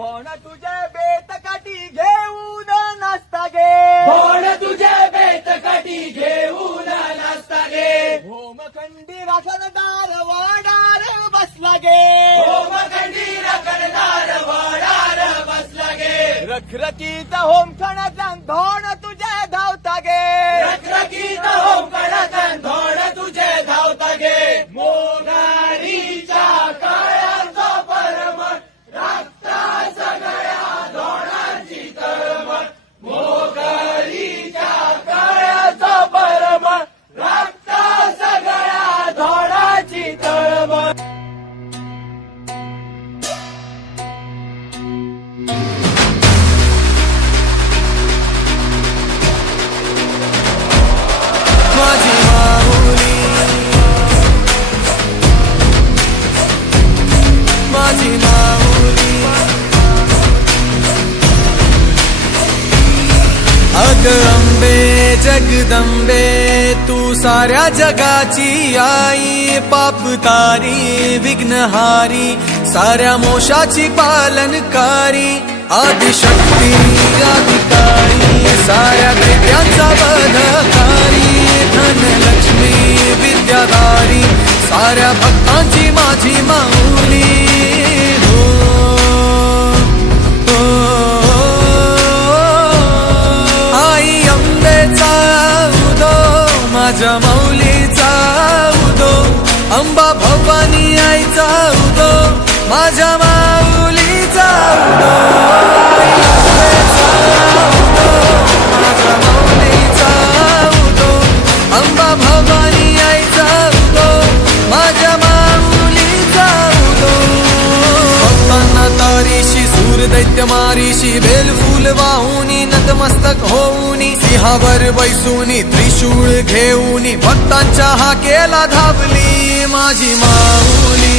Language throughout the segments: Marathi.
धोण तुझे बेत काठी घेऊन नाचता गे, धोण तुझे बेत काठी घेऊन नाचता गे, होमखंडी राखणदार वाडार बसला गे, होमखंडी राखणदार वाडार बसला गे, रखरखीत होमखणातल्या धोण तुझे धावता गे, रखरखीत होमखणातल्या धोण तुझे धावता गे, मोगारीच्या काळाचा परमळ राखता सगळ्या धोणाची तळमळ, मोगारीच्या काळाचा परमळ राखता सगळ्या धोणाची तळमळ. माझी माऊली, माझी माऊली, अग अंबे जगदंबे तू साऱ्या जगाची आई, पाप तारी विघ्नहारी साऱ्या मोशाची पालनकारी, आदिशक्ती अधिकारी साऱ्या दैत्यांचा वधकारी, धनलक्ष्मी विद्याधारी साऱ्या भक्तांची माझी माऊली. हो, हो, आई अंबेचा उदो माझ्या माऊलीचा उदो, अंबा भवानी आईचा उदो माझ्या माऊलीचा उदो, आई अंबेचा उदो माझ्या माऊलीचा उदो, अंबा भवानी आईचा उदो माझ्या माऊलीचा उदो. भक्तांना तारीशी सूर दैत्य मारीशी बेलफूल वाहुनी नतमस्तक होऊनी, सिंहावर बैसूनी त्रिशूळ घेऊनी भक्तांच्या हाकेला धावली माझी माऊली,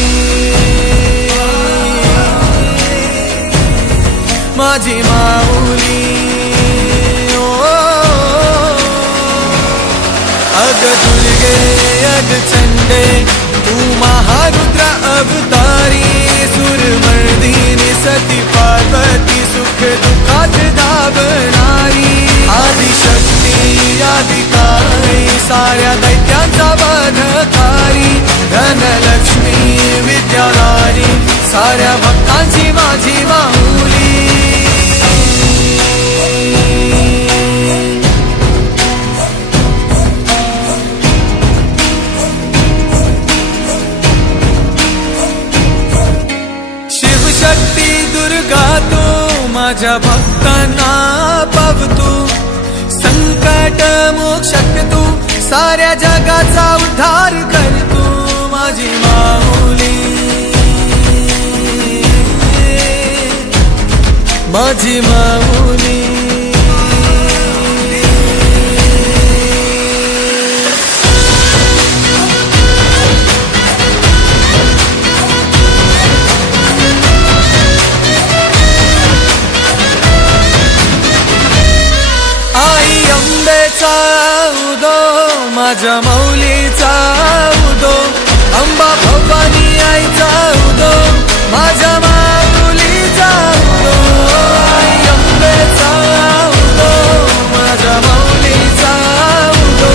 माझी माऊली. अग दुर्गे अग चंडे तू महारुद्र अवतारी, सुरमर्दिनी सती पार्वती सुख दुःखात धावणारी, आदिशक्ती अधिकारी साऱ्या दैत्यांचा वधकारी, धनलक्ष्मी विद्याधारी साऱ्या भक्तांची माझी माऊली. शिवशक्ती दुर्गा तू माझ्या भक्तांना पावतू, संकट मोक्षक तू साऱ्या जगाचा उद्धार करतू माझी माऊली, माझी माऊली. आई अंबेचा उदो माझ्या माऊलीचा उदो, अंबा भवानी आईचा उदो माझ्या माऊलीचा उदो, आई अंबेचा उदो माझ्या माऊलीचा उदो,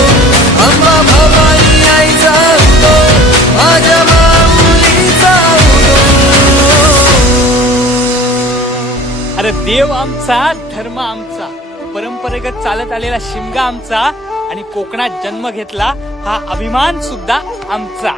अंबा भवानी आईचा उदो माझ्या माऊलीचा उदो. अरे देव आमचा, धर्म आमचा, परंपरेगत चालत आलेला शिमगा आमचा आणि कोकणात जन्म घेतला हा अभिमान सुद्धा आमचा.